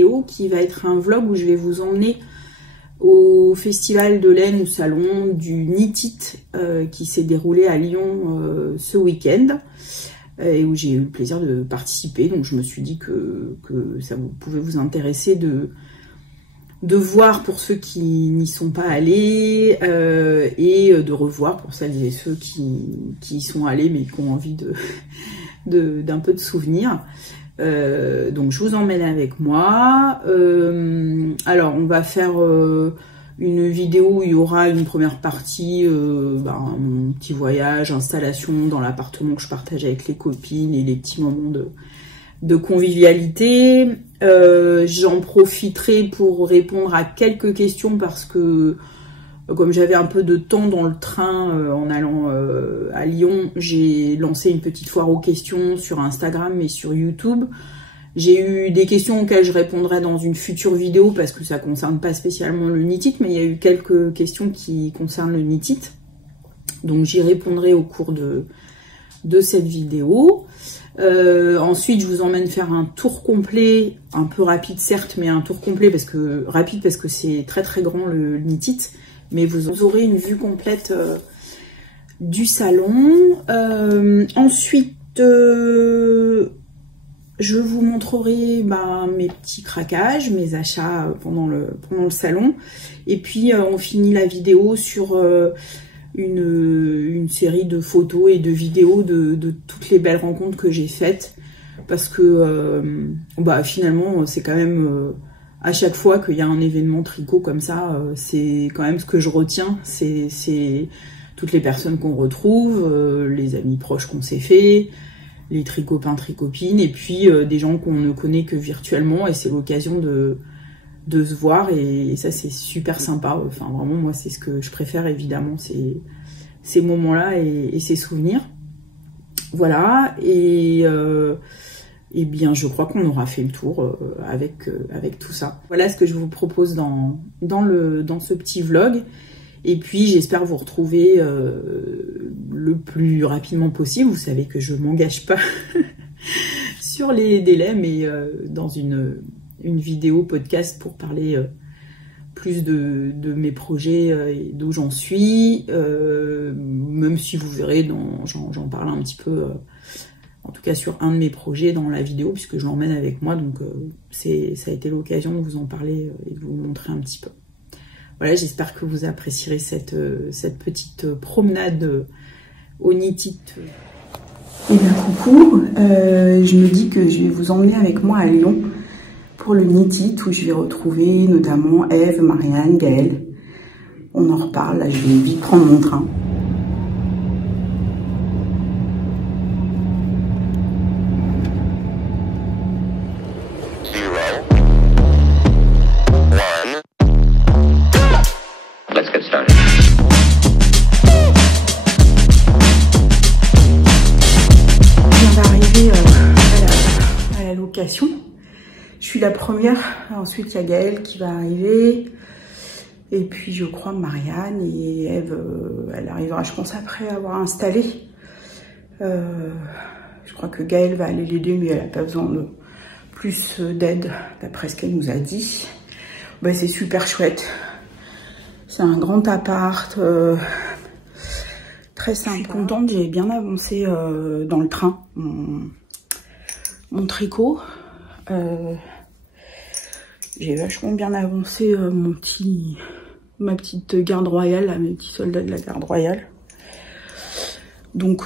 vidéo qui va être un vlog où je vais vous emmener au festival de laine, au salon du Knit-It qui s'est déroulé à Lyon ce week-end et où j'ai eu le plaisir de participer. Donc je me suis dit que ça pouvait vous intéresser de voir pour ceux qui n'y sont pas allés et de revoir pour celles et ceux qui y sont allés mais qui ont envie d'un peu de souvenirs. Donc je vous emmène avec moi. Alors on va faire une vidéo où il y aura une première partie, mon petit voyage, installation dans l'appartement que je partage avec les copines et les petits moments de convivialité. J'en profiterai pour répondre à quelques questions parce que comme j'avais un peu de temps dans le train en allant à Lyon, j'ai lancé une petite foire aux questions sur Instagram et sur YouTube. J'ai eu des questions auxquelles je répondrai dans une future vidéo parce que ça ne concerne pas spécialement le Knit-It, mais il y a eu quelques questions qui concernent le Knit-It. Donc j'y répondrai au cours de cette vidéo. Ensuite, je vous emmène faire un tour complet, un peu rapide certes, mais un tour complet parce que c'est très très grand le Knit-It. Mais vous aurez une vue complète du salon. Ensuite, je vous montrerai mes petits craquages, mes achats pendant le salon. Et puis, on finit la vidéo sur une série de photos et de vidéos de toutes les belles rencontres que j'ai faites. Parce que finalement, c'est quand même... à chaque fois qu'il y a un événement tricot comme ça, c'est quand même ce que je retiens, c'est toutes les personnes qu'on retrouve, les amis proches qu'on s'est fait, les tricopains, tricopines, et puis des gens qu'on ne connaît que virtuellement, et c'est l'occasion de se voir, et ça c'est super sympa. Enfin vraiment, moi c'est ce que je préfère évidemment, ces moments-là et ces souvenirs. Voilà, et bien, je crois qu'on aura fait le tour avec tout ça. Voilà ce que je vous propose dans ce petit vlog. Et puis, j'espère vous retrouver le plus rapidement possible. Vous savez que je ne m'engage pas sur les délais, mais dans une vidéo podcast pour parler plus de mes projets et d'où j'en suis. Même si vous verrez, j'en parle un petit peu... en tout cas sur un de mes projets dans la vidéo, puisque je l'emmène avec moi, donc ça a été l'occasion de vous en parler et de vous montrer un petit peu. Voilà, j'espère que vous apprécierez cette petite promenade au Knit-It. Et bien coucou, je me dis que je vais vous emmener avec moi à Lyon pour le Knit-It, où je vais retrouver notamment Eve, Marianne, Gaëlle. On en reparle, là je vais vite prendre mon train. Je suis la première, ensuite il y a Gaëlle qui va arriver, et puis je crois Marianne et Eve, elle arrivera je pense après avoir installé. Je crois que Gaëlle va aller l'aider, mais elle n'a pas besoin de plus d'aide d'après ce qu'elle nous a dit. C'est super chouette, c'est un grand appart, très sympa. Je suis contente, j'ai bien avancé dans le train mon tricot. J'ai vachement bien avancé ma petite garde royale, là, mes petits soldats de la garde royale. Donc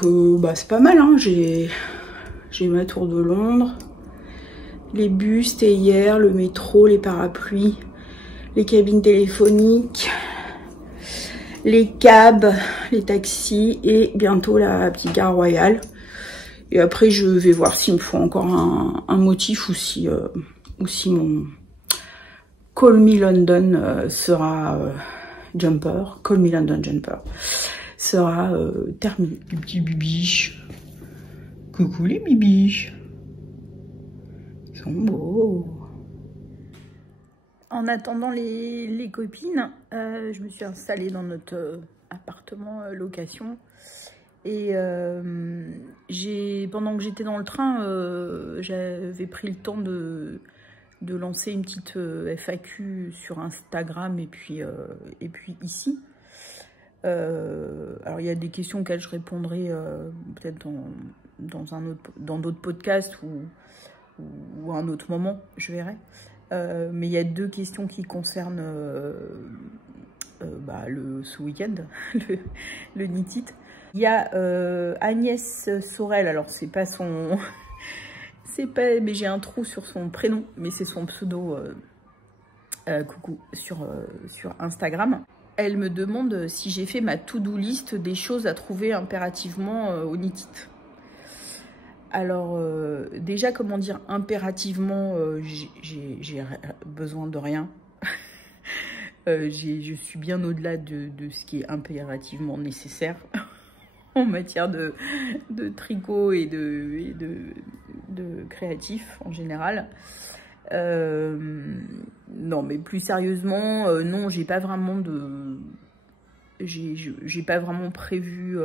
c'est pas mal, hein. J'ai ma tour de Londres, les bus hier, le métro, les parapluies, les cabines téléphoniques, les cabs, les taxis et bientôt la petite gare royale. Et après, je vais voir s'il me faut encore un motif ou si mon Call Me London sera jumper. Call Me London jumper sera terminé. Les petits bibiches. Coucou les bibiches. Ils sont beaux. En attendant les copines, je me suis installée dans notre appartement location. Et pendant que j'étais dans le train, j'avais pris le temps de lancer une petite FAQ sur Instagram et puis ici. Alors il y a des questions auxquelles je répondrai peut-être dans d'autres podcasts ou à un autre moment, je verrai. Mais il y a 2 questions qui concernent ce week-end, le NITIT. Il y a Agnès Sorel, alors c'est pas son... mais j'ai un trou sur son prénom, mais c'est son pseudo coucou sur Instagram. Elle me demande si j'ai fait ma to-do list des choses à trouver impérativement au NITIT. Alors, déjà, comment dire, impérativement, j'ai besoin de rien. Je suis bien au-delà de ce qui est impérativement nécessaire en matière de tricot et de créatif en général. Non, mais plus sérieusement, non, j'ai pas vraiment j'ai pas vraiment prévu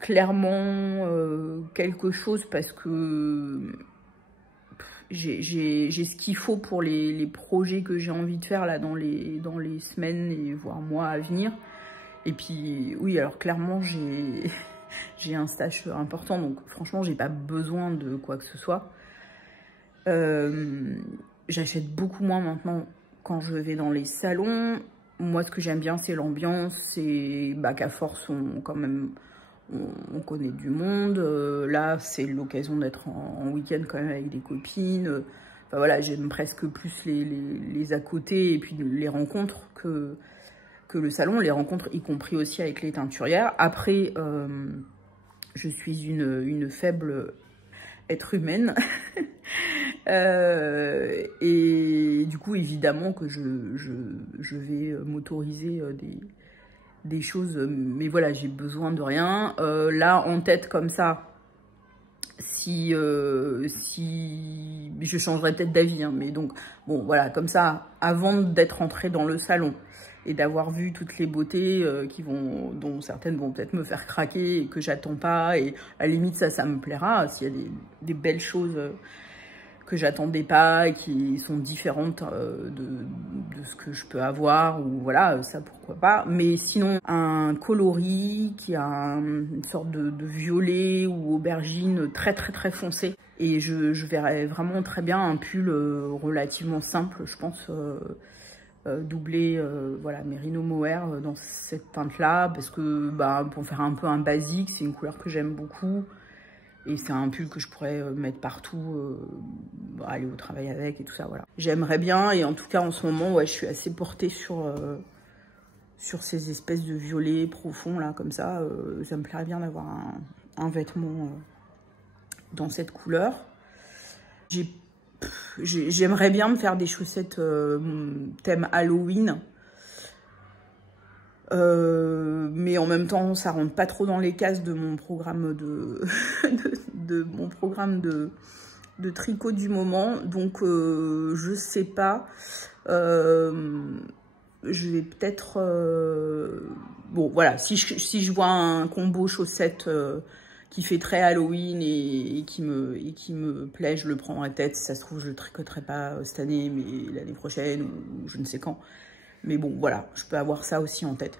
clairement quelque chose parce que j'ai ce qu'il faut pour les projets que j'ai envie de faire là dans les semaines et voire mois à venir. Et puis oui, alors clairement j'ai un stage important, donc franchement j'ai pas besoin de quoi que ce soit. J'achète beaucoup moins maintenant quand je vais dans les salons. Moi ce que j'aime bien c'est l'ambiance, c'est qu'à force on connaît du monde. Là c'est l'occasion d'être en week-end quand même avec des copines. Enfin voilà, j'aime presque plus les à côté et puis les rencontres que le salon, les rencontres y compris aussi avec les teinturières. Après, je suis une faible être humaine. Et du coup, évidemment que je vais m'autoriser des choses. Mais voilà, j'ai besoin de rien. Là, en tête comme ça, si je changerais peut-être d'avis. Hein, mais donc, bon, voilà, comme ça, avant d'être entrée dans le salon, et d'avoir vu toutes les beautés dont certaines vont peut-être me faire craquer et que j'attends pas. Et à la limite, ça me plaira. S'il y a des belles choses que j'attendais pas et qui sont différentes de ce que je peux avoir, ou voilà, ça pourquoi pas. Mais sinon, un coloris qui a une sorte de violet ou aubergine très très très foncé. Et je verrais vraiment très bien un pull relativement simple, je pense, doubler voilà, Merino Mohair dans cette teinte là, parce que pour faire un peu un basique, c'est une couleur que j'aime beaucoup et c'est un pull que je pourrais mettre partout, aller au travail avec et tout ça, voilà. J'aimerais bien, et en tout cas en ce moment, ouais, je suis assez portée sur ces espèces de violets profonds là, comme ça. Ça me plairait bien d'avoir un vêtement dans cette couleur. J'aimerais bien me faire des chaussettes thème Halloween. Mais en même temps, ça rentre pas trop dans les cases de mon programme de tricot du moment. Donc, je sais pas. Je vais peut-être... bon, voilà. Si je vois un combo chaussettes... qui fait très Halloween et qui me plaît, je le prends en tête. Si ça se trouve, je le tricoterai pas cette année, mais l'année prochaine ou je ne sais quand. Mais bon, voilà, je peux avoir ça aussi en tête.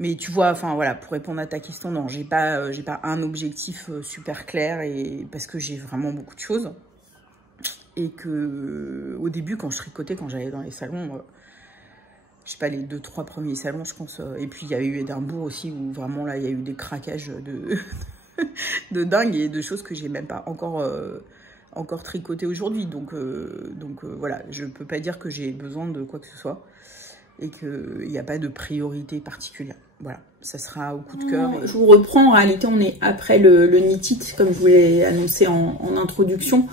Mais tu vois, enfin voilà, pour répondre à ta question, non, j'ai pas un objectif super clair, et parce que j'ai vraiment beaucoup de choses. Et que au début, quand je tricotais, quand j'allais dans les salons, je sais pas, les 2-3 premiers salons, je pense. Et puis il y a eu Édimbourg aussi, où vraiment là, il y a eu des craquages de dingue et de choses que j'ai même pas encore tricoté aujourd'hui. Donc voilà, je peux pas dire que j'ai besoin de quoi que ce soit et qu'il n'y a pas de priorité particulière. Voilà, ça sera au coup de cœur. Je vous reprends, en réalité on est après le NITIT, comme je vous l'ai annoncé en introduction.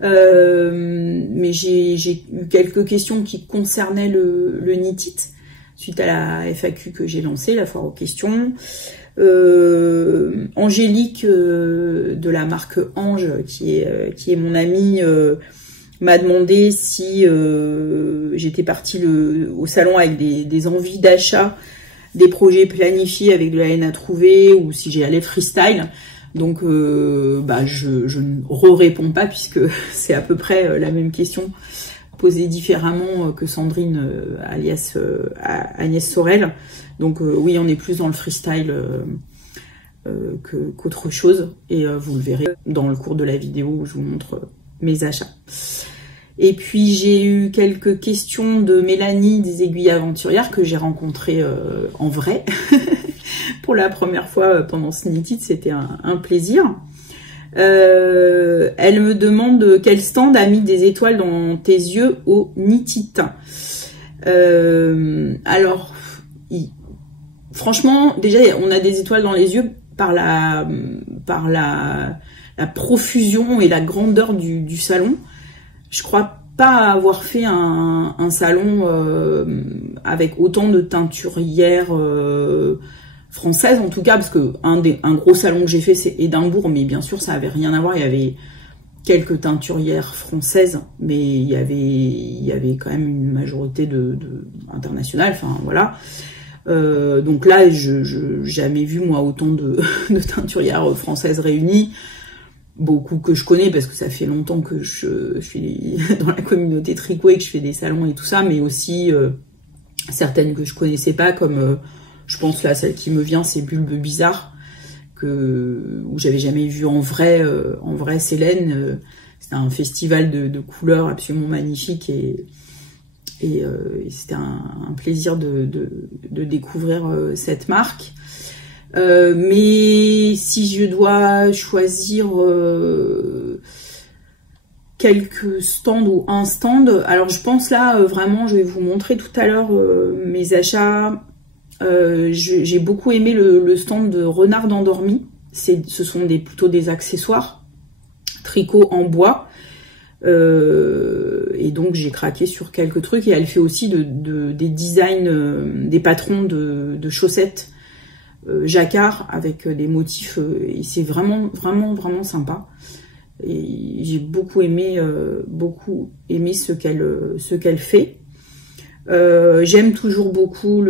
Mais j'ai eu quelques questions qui concernaient le NITIT suite à la FAQ que j'ai lancée, la foire aux questions. Angélique de la marque Ange, qui est mon amie, m'a demandé si j'étais partie au salon avec des envies d'achat, des projets planifiés avec de la laine à trouver, ou si j'y allais freestyle. Donc je ne réponds pas puisque c'est à peu près la même question posée différemment que Sandrine alias Agnès Sorel. Donc oui, on est plus dans le freestyle qu'autre chose, et vous le verrez dans le cours de la vidéo où je vous montre mes achats. Et puis j'ai eu quelques questions de Mélanie des Aiguilles Aventurières que j'ai rencontrées en vrai pour la première fois pendant ce Knit-It, c'était un plaisir. Elle me demande quel stand a mis des étoiles dans tes yeux au Knit-It. Alors, franchement, déjà on a des étoiles dans les yeux par la profusion et la grandeur du salon. Je crois pas avoir fait un salon avec autant de teinturières françaises, en tout cas, parce que un gros salon que j'ai fait, c'est Édimbourg, mais bien sûr, ça avait rien à voir. Il y avait quelques teinturières françaises, mais il y avait quand même une majorité de internationales. Enfin, voilà. Donc là, je jamais vu, moi, autant de teinturières françaises réunies. Beaucoup que je connais parce que ça fait longtemps que je suis dans la communauté tricot et que je fais des salons et tout ça, mais aussi certaines que je connaissais pas, comme je pense là, celle qui me vient, c'est Bulbe Bizarre, où j'avais jamais vu en vrai Célène. C'était un festival de couleurs absolument magnifique, et c'était un plaisir de découvrir cette marque. Mais si je dois choisir quelques stands ou un stand, alors je pense là vraiment, je vais vous montrer tout à l'heure mes achats. J'ai beaucoup aimé le stand de Renard endormi. Ce sont plutôt des accessoires tricot en bois. Et donc j'ai craqué sur quelques trucs, et elle fait aussi des designs, des patrons de chaussettes jacquard avec des motifs, et c'est vraiment sympa, et j'ai beaucoup aimé ce qu'elle fait. J'aime toujours beaucoup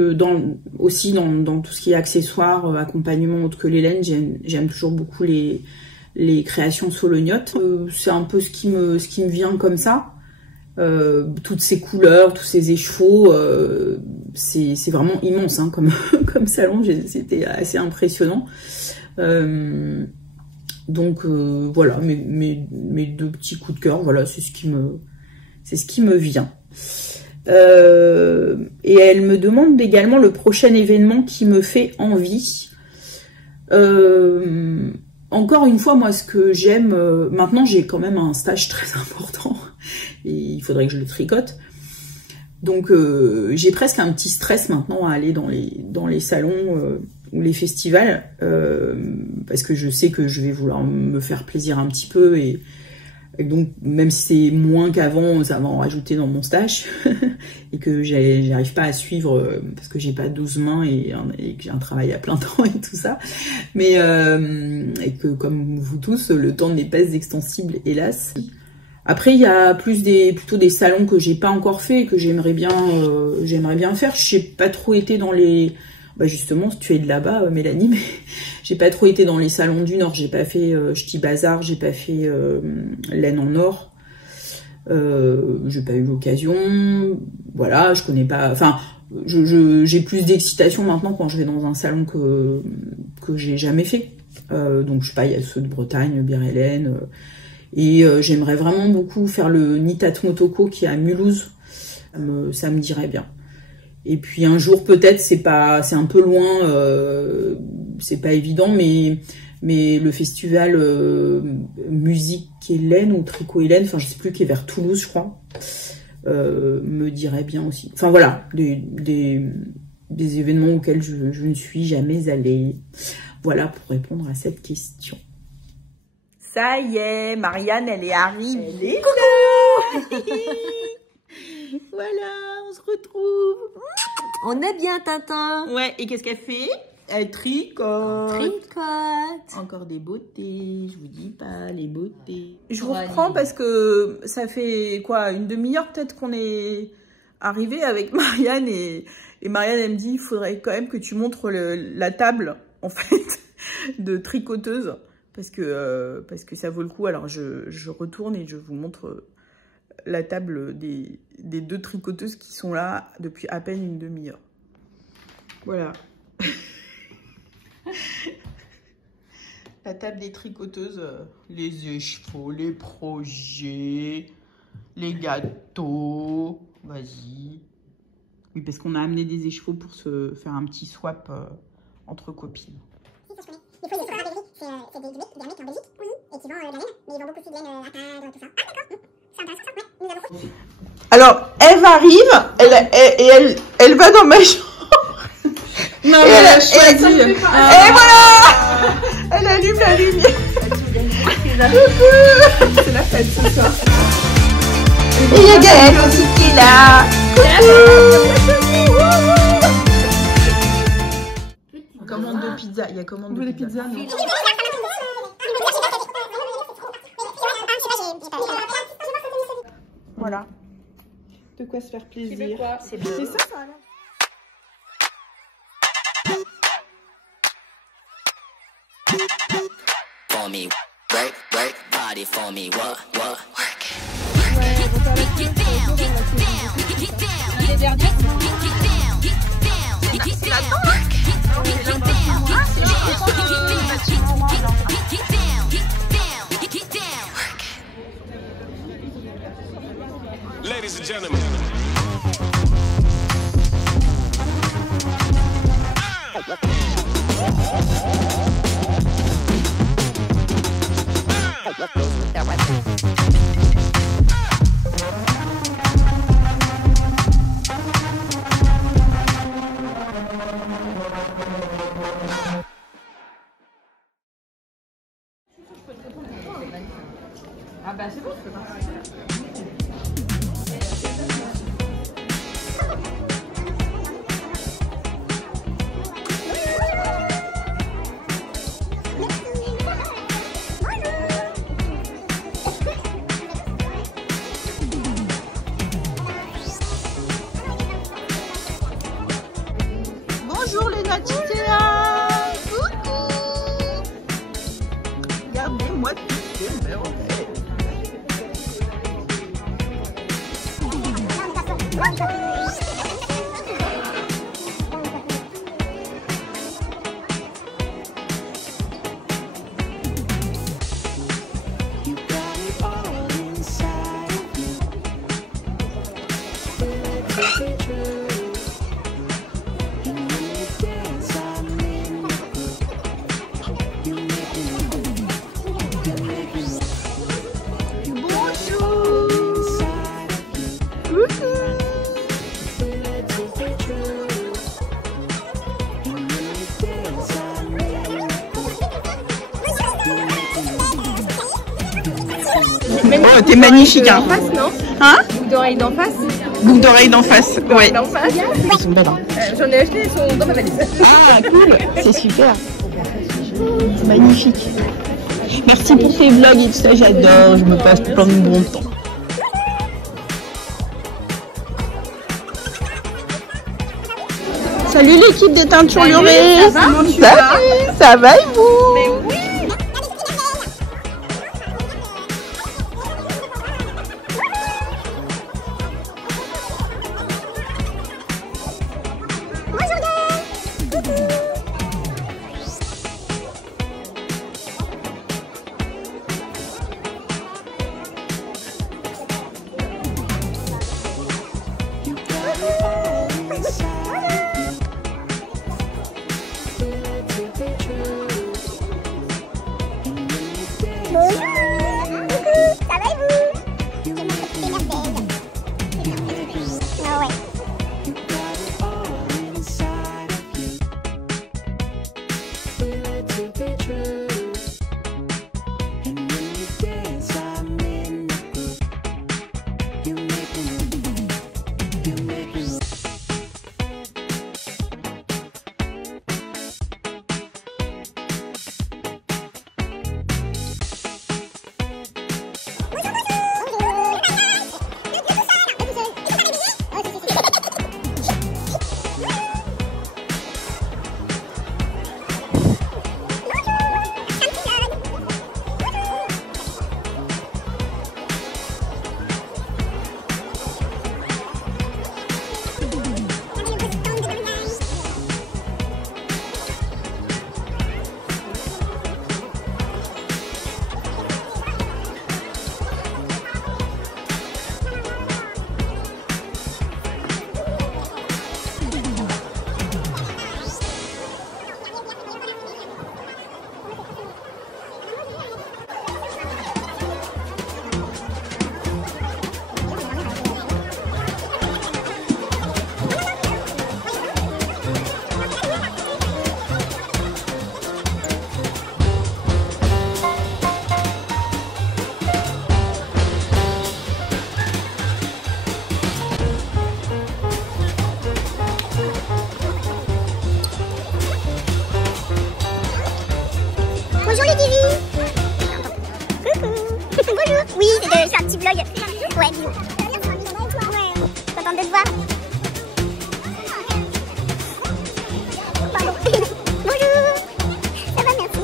aussi dans tout ce qui est accessoires, accompagnement autre que l'Hélène. J'aime toujours beaucoup les créations solognottes. C'est un peu ce qui me vient comme ça. Toutes ces couleurs, tous ces échevaux, c'est vraiment immense hein, comme salon. C'était assez impressionnant. Donc voilà, mes deux petits coups de cœur. Voilà, c'est ce qui me vient. Et elle me demande également le prochain événement qui me fait envie. Encore une fois, moi, ce que j'aime, maintenant j'ai quand même un stage très important et il faudrait que je le tricote. Donc j'ai presque un petit stress maintenant à aller dans les salons ou les festivals, parce que je sais que je vais vouloir me faire plaisir un petit peu, et donc même si c'est moins qu'avant, ça va en rajouter dans mon stage et que j'arrive pas à suivre parce que j'ai pas 12 mains et que j'ai un travail à plein temps et tout ça, mais et que comme vous tous, le temps n'est pas extensible, hélas. Après, il y a plutôt des salons que j'ai pas encore fait et que j'aimerais bien faire. Je n'ai pas trop été dans les... Bah justement, tu es de là-bas, Mélanie, mais j'ai pas trop été dans les salons du Nord. J'ai pas fait Ch'ti Bazar, j'ai pas fait Laine en Or. J'ai pas eu l'occasion. Voilà, je connais pas... Enfin, j'ai plus d'excitation maintenant quand je vais dans un salon que j'ai jamais fait. Donc, je sais pas, il y a ceux de Bretagne, Bière-Hélène... Et j'aimerais vraiment beaucoup faire le Knit at Motoko qui est à Mulhouse. Ça me dirait bien. Et puis un jour peut-être, c'est un peu loin, c'est pas évident, mais le festival Musique Hélène ou Tricot Hélène, enfin je sais plus, qui est vers Toulouse je crois, me dirait bien aussi. Enfin voilà, des événements auxquels je ne suis jamais allée. Voilà pour répondre à cette question. Ça y est, Marianne, elle est arrivée. Coucou. Voilà, on se retrouve. On est bien, Tintin. Ouais, et qu'est-ce qu'elle fait? Elle tricote. Tricote. Encore des beautés, je vous dis pas, les beautés. Je vous reprends parce que ça fait quoi, une demi-heure peut-être qu'on est arrivé avec Marianne, et Marianne, elle me dit, il faudrait quand même que tu montres la table, en fait, de tricoteuse. parce que ça vaut le coup. Alors je retourne et je vous montre la table des 2 tricoteuses qui sont là depuis à peine une demi-heure. Voilà. La table des tricoteuses, les écheveaux, les projets, les gâteaux. Vas-y. Oui, parce qu'on a amené des écheveaux pour se faire un petit swap entre copines. Il faut des avec lui. C'est des mecs en Belgique, oui, et qui vendent de la laine, mais ils vendent beaucoup aussi de laine à teindre, tout ça. Ah d'accord, c'est intéressant ça, ouais, nous avons beaucoup. Alors, Eve arrive, elle va dans ma chambre. Non, mais elle choisit. Et voilà, elle allume la lumière. C'est la fête ce soir. Et il y a Gaëlle aussi qui est là. Commande de pizza, il y a commande de pizza. Non. Voilà. De quoi se faire plaisir. C'est ça, ça alors. For me, work, body for me, what, work. Ladies and gentlemen. Ah bah c'est bon, je peux pas. Bonjour les Natitea. Coucou. Regardez-moi toutes ces merveilles. Oh, t'es magnifique, hein. Face, non? Hein? Boucle d'oreille d'en face. Boucle d'oreille d'en face, ouais. D'en face. Ils sont belles, hein. J'en ai acheté, ils sont dans ma valise. Ah, cool. C'est super. C'est magnifique. Merci pour tes vlogs et tout ça, j'adore. Je me passe plein de bon temps. Salut l'équipe des teintures lurées. Salut, ça va et vous? Mais oui. Oui, je fais un petit vlog. Ouais, bisous. Ouais, contente de te voir. Pardon. Bonjour. Ça va, merci.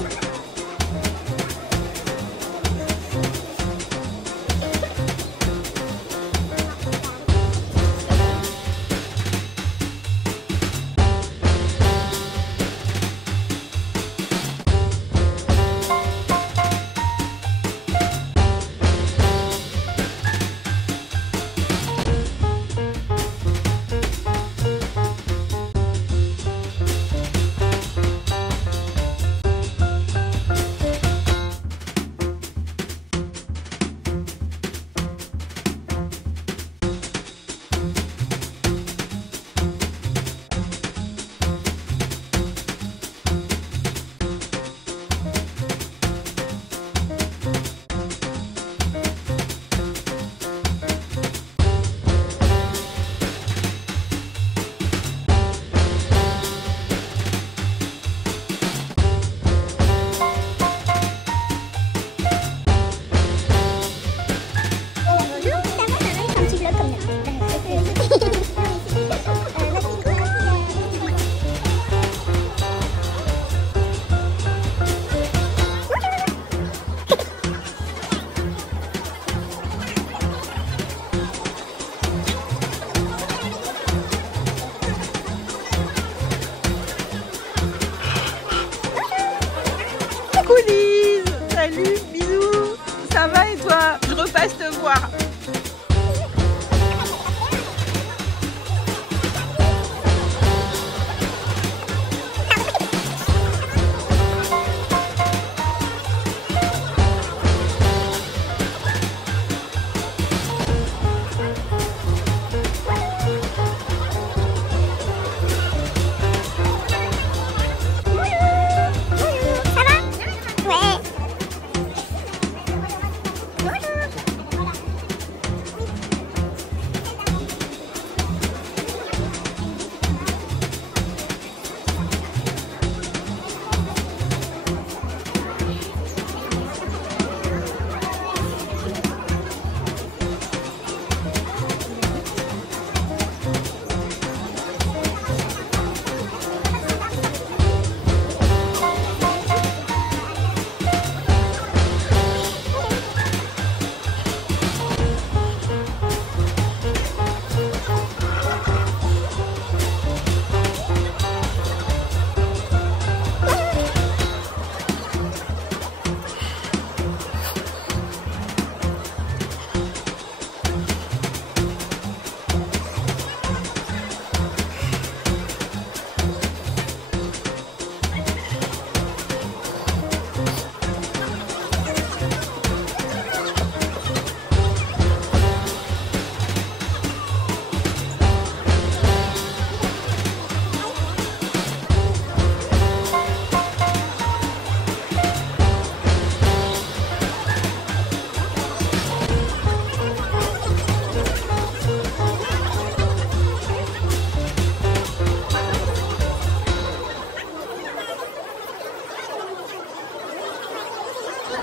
Coucou Lise, salut, bisous, ça va et toi? Je repasse te voir.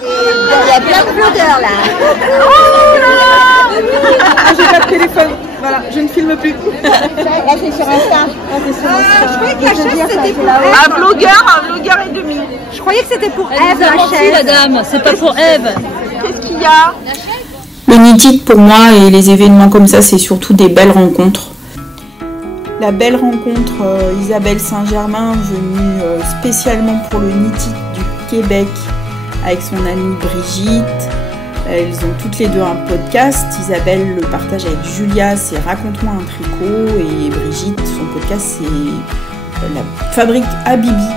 Il y a plein de blogueurs là. Oh là là. J'ai pas de téléphone, voilà, je ne filme plus. Là c'est sur Insta. Je croyais que la chaise c'était pour un blogueur et demi. Je croyais que c'était pour Eve la chaise. La dame, c'est pas pour Eve. Qu'est-ce qu'il y a? Le Knit-It pour moi et les événements comme ça, c'est surtout des belles rencontres. La belle rencontre Isabelle Saint-Germain venue spécialement pour le Knit-It du Québec avec son amie Brigitte. Elles ont toutes les deux un podcast. Isabelle le partage avec Julia, c'est Raconte-moi un tricot, et Brigitte, son podcast c'est La Fabrique à Bibi.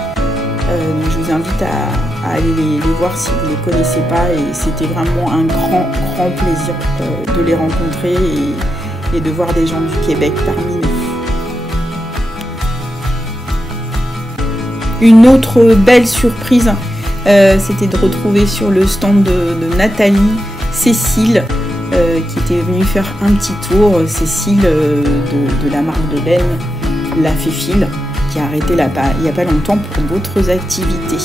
Je vous invite à aller les voir si vous ne les connaissez pas, et c'était vraiment un grand plaisir de les rencontrer et de voir des gens du Québec parmi nous. Une autre belle surprise, c'était de retrouver sur le stand de Nathalie Cécile, qui était venue faire un petit tour. Cécile de la marque de laine La Féfile, qui a arrêté il n'y a pas longtemps pour d'autres activités.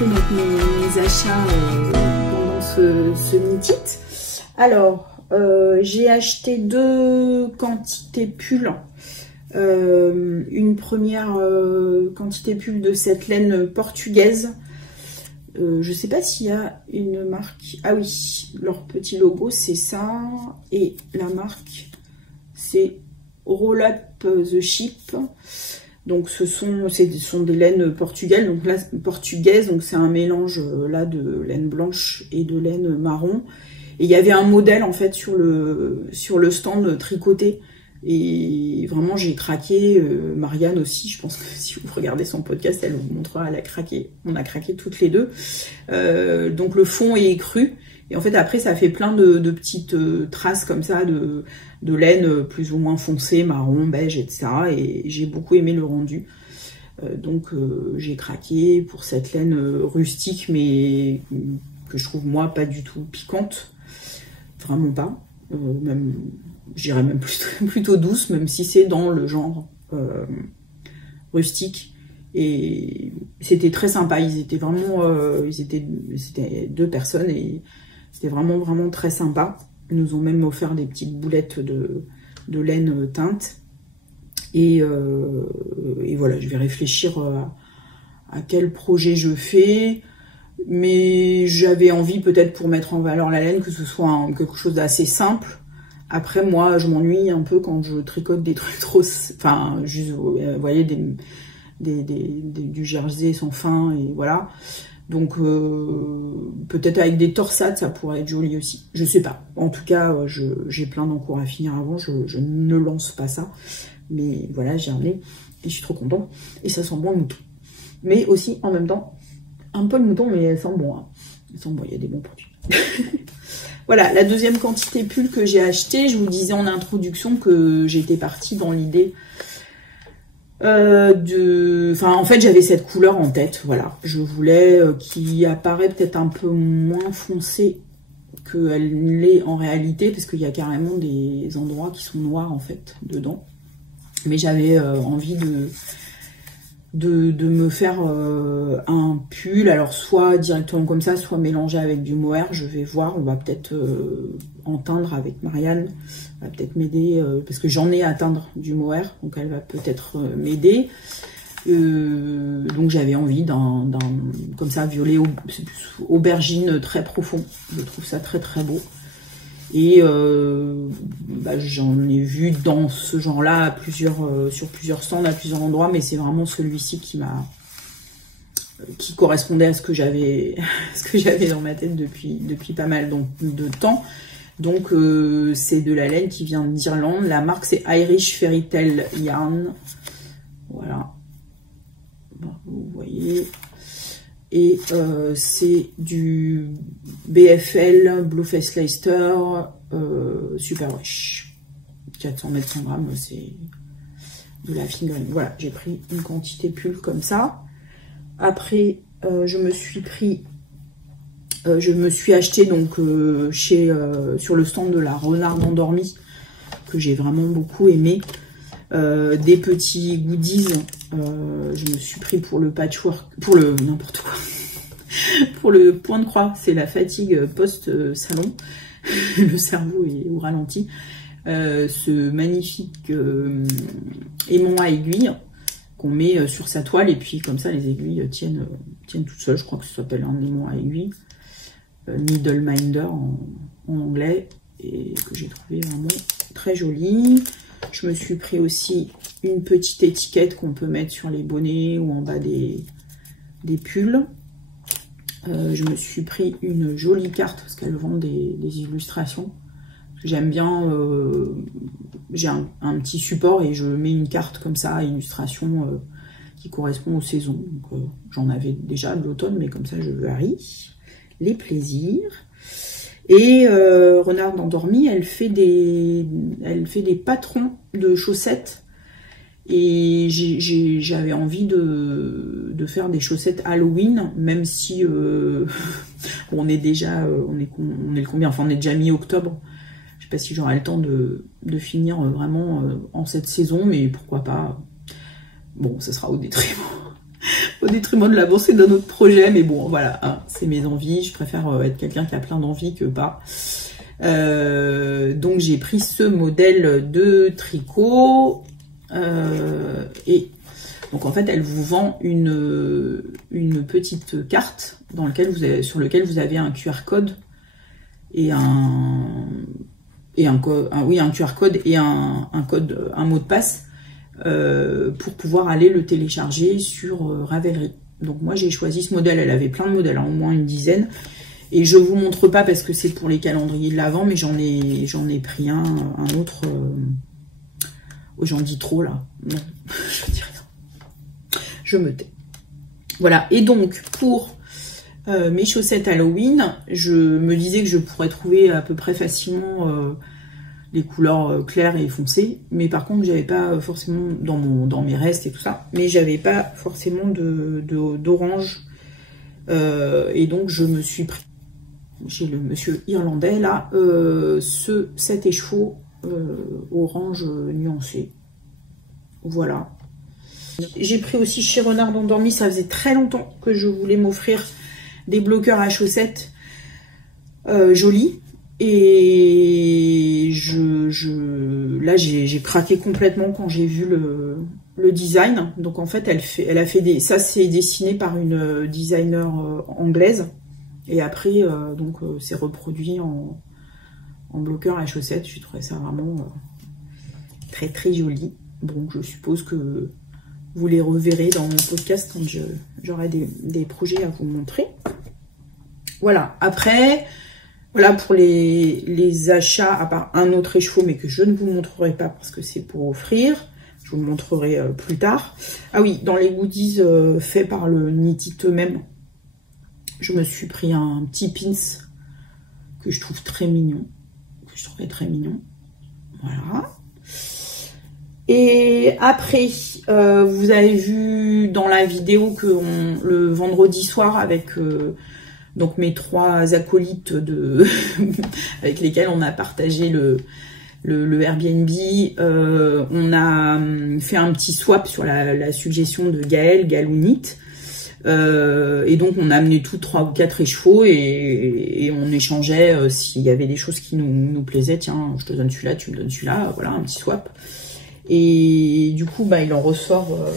montrer donc mes achats pendant ce knit-it. Alors, j'ai acheté 2 quantités pulls. Une première quantité pull de cette laine portugaise. Je sais pas s'il y a une marque. Ah oui, leur petit logo c'est ça. Et la marque c'est Roll Up the Ship. Donc ce sont des laines portugaises. Donc là portugaise, donc c'est un mélange là de laine blanche et de laine marron. Et il y avait un modèle en fait sur le stand tricoté. Et vraiment j'ai craqué, Marianne aussi, je pense que si vous regardez son podcast elle vous montrera, elle a craqué, on a craqué toutes les deux. Donc le fond est cru et en fait après ça fait plein de petites traces comme ça de laine plus ou moins foncée, marron, beige, etc. Et j'ai beaucoup aimé le rendu. Donc j'ai craqué pour cette laine rustique mais que je trouve moi pas du tout piquante, vraiment pas. Même, je dirais même plutôt douce, même si c'est dans le genre rustique. Et c'était très sympa. Ils étaient vraiment, c'était 2 personnes et c'était vraiment très sympa. Ils nous ont même offert des petites boulettes de laine teinte. Et voilà, je vais réfléchir à quel projet je fais. Mais j'avais envie peut-être pour mettre en valeur la laine que ce soit quelque chose d'assez simple. Après moi je m'ennuie un peu quand je tricote des trucs trop, enfin juste vous voyez du jersey sans fin et voilà. Donc peut-être avec des torsades ça pourrait être joli aussi. Je sais pas. En tout cas j'ai plein d'encours à finir avant. Je ne lance pas ça. Mais voilà, j'ai amené et je suis trop contente. Et ça sent bon le mouton. Mais aussi en même temps un peu le mouton, mais elle sent bon. Hein. Elle sent bon, il y a des bons produits. Voilà, la deuxième quantité pull que j'ai acheté, je vous disais en introduction que j'étais partie dans l'idée Enfin, en fait, j'avais cette couleur en tête, voilà. Je voulais qu'il apparaît peut-être un peu moins foncé qu'elle l'est en réalité, parce qu'il y a carrément des endroits qui sont noirs, en fait, dedans. Mais j'avais envie de me faire un pull, alors soit directement comme ça, soit mélangé avec du mohair. Je vais voir, on va peut-être en teindre avec Marianne, elle va peut-être m'aider, parce que j'en ai à teindre du mohair, donc elle va peut-être m'aider. Donc j'avais envie d'un comme ça violet aubergine très profond, je trouve ça très très beau. Et j'en ai vu dans ce genre-là sur plusieurs stands, à plusieurs endroits, mais c'est vraiment celui-ci qui correspondait à ce que j'avais dans ma tête depuis pas mal de temps. Donc c'est de la laine qui vient d'Irlande. La marque c'est Irish Fairy Tale Yarn. Voilà. Bon, vous voyez. Et c'est du BFL Blueface Leicester Super Wash. 400 mètres 100 grammes, c'est de la fine graine. Voilà, j'ai pris une quantité pull comme ça. Après, je me suis acheté donc sur le stand de la Renarde Endormie, que j'ai vraiment beaucoup aimé, des petits goodies. Je me suis pris pour le patchwork, pour le n'importe quoi, pour le point de croix, c'est la fatigue post-salon, le cerveau est au ralenti. Ce magnifique aimant à aiguille qu'on met sur sa toile, et puis comme ça les aiguilles tiennent toutes seules. Je crois que ça s'appelle un aimant à aiguille, Needle Minder en anglais, et que j'ai trouvé vraiment très joli. Je me suis pris aussi une petite étiquette qu'on peut mettre sur les bonnets ou en bas des pulls. Je me suis pris une jolie carte, parce qu'elle vend des illustrations. J'aime bien, j'ai un petit support et je mets une carte comme ça, illustration qui correspond aux saisons. J'en avais déjà de l'automne, mais comme ça je varie les plaisirs. Et Renarde Endormie, elle fait des patrons de chaussettes. Et j'avais envie de faire des chaussettes Halloween, même si on est déjà, on est le combien, enfin on est déjà mi-octobre. Je sais pas si j'aurai le temps de finir vraiment en cette saison, mais pourquoi pas. Bon, ça sera au détriment au détriment de l'avancée d'un autre projet, mais bon, voilà, hein, c'est mes envies, je préfère être quelqu'un qui a plein d'envies que pas. Donc j'ai pris ce modèle de tricot, et donc en fait elle vous vend une petite carte sur lequel vous avez un QR code et un QR code et un mot de passe pour pouvoir aller le télécharger sur Ravelry. Donc moi j'ai choisi ce modèle, elle avait plein de modèles, hein, au moins une dizaine, et je vous montre pas parce que c'est pour les calendriers de l'Avent, mais j'en ai pris un autre. Oh, j'en dis trop là, non, je dis rien, je me tais. Voilà, et donc pour mes chaussettes Halloween, je me disais que je pourrais trouver à peu près facilement les couleurs claires et foncées, mais par contre j'avais pas forcément dans mes restes et tout ça, mais j'avais pas forcément d'orange, et donc je me suis pris chez le monsieur irlandais là cet écheveau orange nuancé. Voilà. J'ai pris aussi chez Renard Endormi, ça faisait très longtemps que je voulais m'offrir des bloqueurs à chaussettes jolis. Et là j'ai craqué complètement quand j'ai vu le design. Donc en fait elle a fait ça c'est dessiné par une designer anglaise, et après c'est reproduit en bloqueur à chaussettes. Je trouvais ça vraiment très très joli. Bon, je suppose que vous les reverrez dans mon podcast quand j'aurai des projets à vous montrer. Voilà, après, voilà pour les achats, à part un autre écheveau, mais que je ne vous montrerai pas parce que c'est pour offrir. Je vous le montrerai plus tard. Ah oui, dans les goodies faits par le Knit It eux-mêmes, je me suis pris un petit pins que je trouve très mignon. Que je trouvais très mignon. Voilà. Et après, vous avez vu dans la vidéo que le vendredi soir avec donc mes 3 acolytes avec lesquels on a partagé le Airbnb, on a fait un petit swap sur la suggestion de Gaël ou Knit, et donc on a amené tous 3 ou 4 écheveaux et on échangeait s'il y avait des choses qui nous plaisaient. Tiens, je te donne celui-là, tu me donnes celui-là, voilà, un petit swap. Et du coup, il en ressort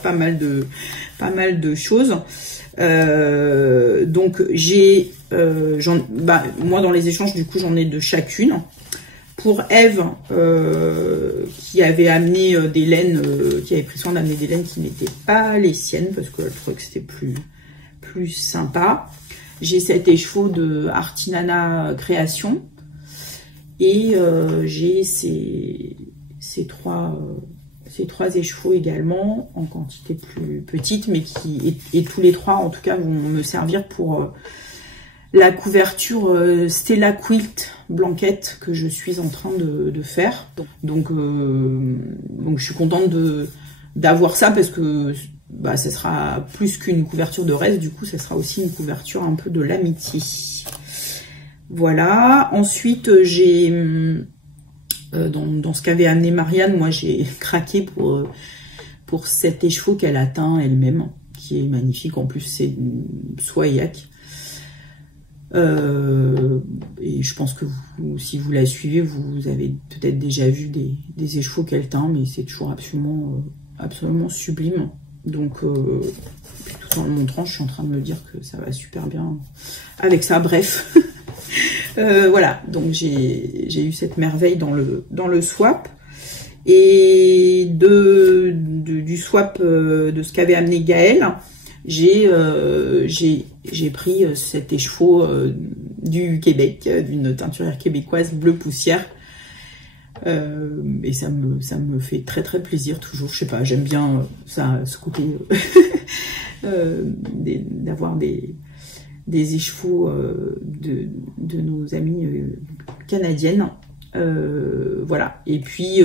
pas mal de choses. Donc j'ai, moi dans les échanges, du coup, j'en ai de chacune. Pour Eve, qui avait amené des laines, qui avait pris soin d'amener des laines qui n'étaient pas les siennes, parce qu'elle trouvait que c'était plus sympa. J'ai cet écheveau de Artinana Création. Et j'ai ces trois écheveaux également en quantité plus petite, mais et tous les 3 en tout cas vont me servir pour la couverture Stella Quilt blanquette que je suis en train de faire. Donc je suis contente d'avoir ça parce que ça sera plus qu'une couverture de reste, du coup ça sera aussi une couverture un peu de l'amitié. Voilà, ensuite j'ai dans ce qu'avait amené Marianne, moi j'ai craqué pour cet écheveau qu'elle a teint elle-même, qui est magnifique, en plus c'est Soyac. Et je pense que si vous la suivez, vous avez peut-être déjà vu des écheveaux qu'elle teint, mais c'est toujours absolument sublime. Donc tout en le montrant, je suis en train de me dire que ça va super bien avec ça, bref. Voilà, donc j'ai eu cette merveille dans le swap. Et du swap de ce qu'avait amené Gaël, j'ai pris cet écheveau du Québec, d'une teinturière québécoise bleu poussière. Et ça me fait très très plaisir toujours. Je sais pas, j'aime bien ça, ce côté d'avoir des écheveaux de nos amies canadiennes. Voilà. Et puis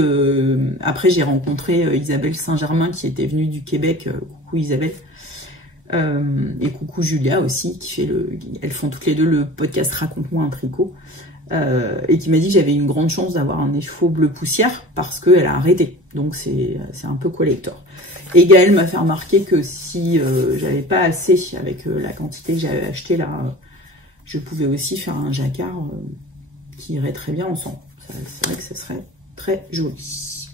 après j'ai rencontré Isabelle Saint-Germain qui était venue du Québec. Coucou Isabelle. Et coucou Julia aussi, elles font toutes les deux le podcast Raconte-moi un tricot. et qui m'a dit que j'avais une grande chance d'avoir un écheveau bleu poussière parce qu'elle a arrêté. Donc c'est un peu collector. Et Gaëlle m'a fait remarquer que si j'avais pas assez avec la quantité que j'avais acheté là, je pouvais aussi faire un jacquard qui irait très bien ensemble. C'est vrai que ça serait très joli.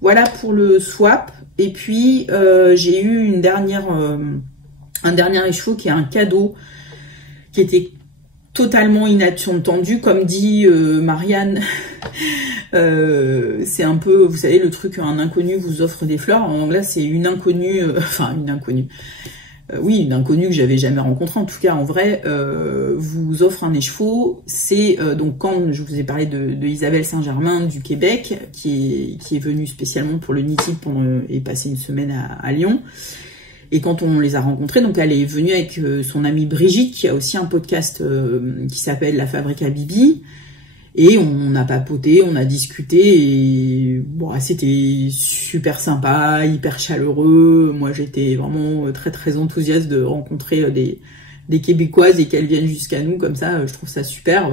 Voilà pour le swap. Et puis j'ai eu un dernier écheveau qui est un cadeau qui était totalement inattendu, comme dit Marianne. C'est un peu, vous savez, le truc, un inconnu vous offre des fleurs. En anglais, c'est une inconnue, enfin une inconnue. Oui, une inconnue que j'avais jamais rencontrée. En tout cas, en vrai, vous offre un écheveau. C'est donc quand je vous ai parlé de Isabelle Saint-Germain du Québec, qui est venue spécialement pour le knitting et passer une semaine à Lyon. Et quand on les a rencontrés, donc elle est venue avec son amie Brigitte, qui a aussi un podcast qui s'appelle La Fabrique à Bibi. Et on a papoté, on a discuté, et bon, c'était super sympa, hyper chaleureux. Moi, j'étais vraiment très très enthousiaste de rencontrer des Québécoises et qu'elles viennent jusqu'à nous comme ça. Je trouve ça super.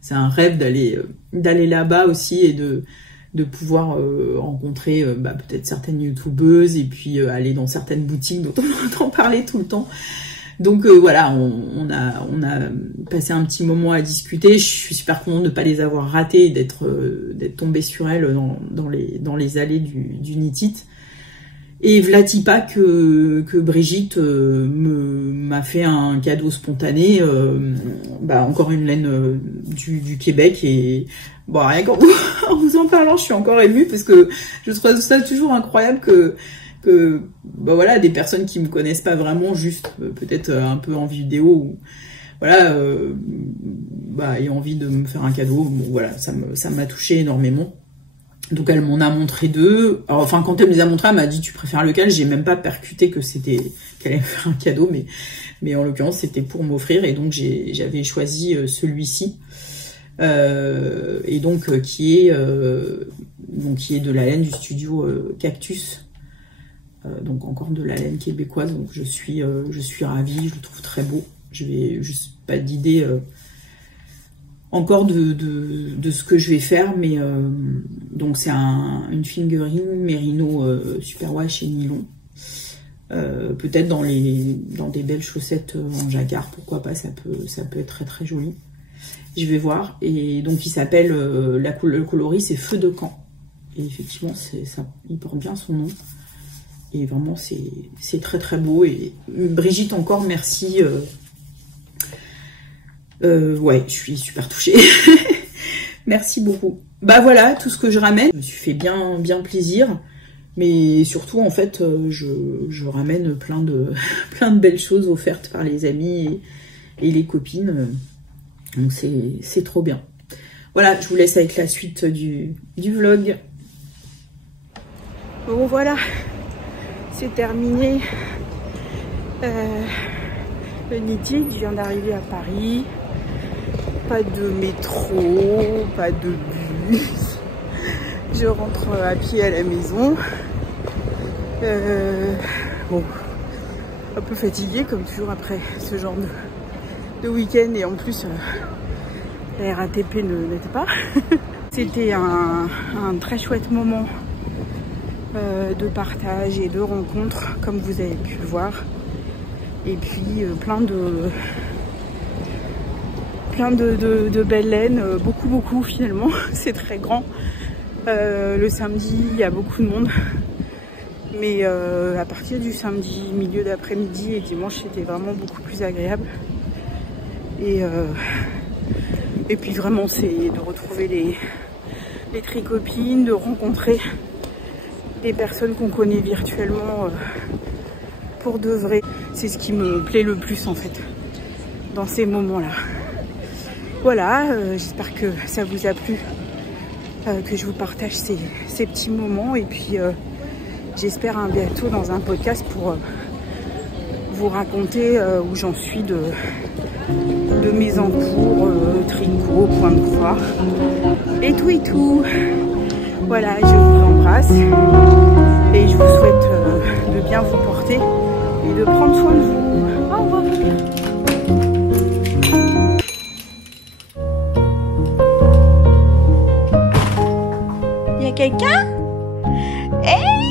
C'est un rêve d'aller là-bas aussi et de pouvoir rencontrer peut-être certaines youtubeuses et puis aller dans certaines boutiques dont on entend parler tout le temps. Donc voilà, on a passé un petit moment à discuter. Je suis super contente de ne pas les avoir ratées et d'être tombée sur elles dans les allées du Knit-It. Et v'là-t-il pas que Brigitte m'a fait un cadeau spontané, encore une laine du Québec. Et bon, rien qu'en vous en parlant, je suis encore émue parce que je trouve ça toujours incroyable que voilà, des personnes qui me connaissent pas vraiment, juste peut-être un peu en vidéo, ou voilà, aient envie de me faire un cadeau. Bon, voilà, ça m'a touché énormément. Donc elle m'en a montré deux. Alors, enfin, quand elle me les a montrés, elle m'a dit tu préfères lequel. J'ai même pas percuté que qu'elle allait me faire un cadeau, mais en l'occurrence c'était pour m'offrir, et donc j'avais choisi celui-ci, et donc qui est de la laine du studio Cactus. Donc encore de la laine québécoise, donc je suis ravie, je le trouve très beau. Je vais juste pas d'idée encore de ce que je vais faire, mais donc c'est une fingering mérino superwash et nylon. Peut-être dans des belles chaussettes en jacquard, pourquoi pas, ça peut être très très joli. Je vais voir. Et donc il s'appelle le coloris c'est Feu de camp, et effectivement il porte bien son nom. Et vraiment, c'est très très beau. Et Brigitte, encore merci. Ouais, je suis super touchée. Merci beaucoup. Bah voilà, tout ce que je ramène. Je me suis fait bien plaisir. Mais surtout, en fait, je ramène plein de belles choses offertes par les amis et les copines. Donc c'est trop bien. Voilà, je vous laisse avec la suite du vlog. Bon, voilà. C'est terminé. Le Knit-It, je viens d'arriver à Paris. Pas de métro, pas de bus. Je rentre à pied à la maison. Bon, un peu fatiguée comme toujours après ce genre de week-end, et en plus la RATP n'était pas. C'était un très chouette moment de partage et de rencontres, comme vous avez pu le voir, et puis plein de belles laines, beaucoup finalement. C'est très grand. Le samedi il y a beaucoup de monde, mais à partir du samedi milieu d'après-midi et dimanche c'était vraiment beaucoup plus agréable, et puis vraiment c'est de retrouver les tricopines, de rencontrer des personnes qu'on connaît virtuellement pour de vrai. C'est ce qui me plaît le plus en fait dans ces moments-là. Voilà, j'espère que ça vous a plu, que je vous partage ces petits moments, et puis j'espère bientôt dans un podcast pour vous raconter où j'en suis de mes encours, tricot, point de croix et tout. Voilà, je vous embrasse et je vous souhaite de bien vous porter et de prendre soin de vous. Au revoir. quelqu'un? Eh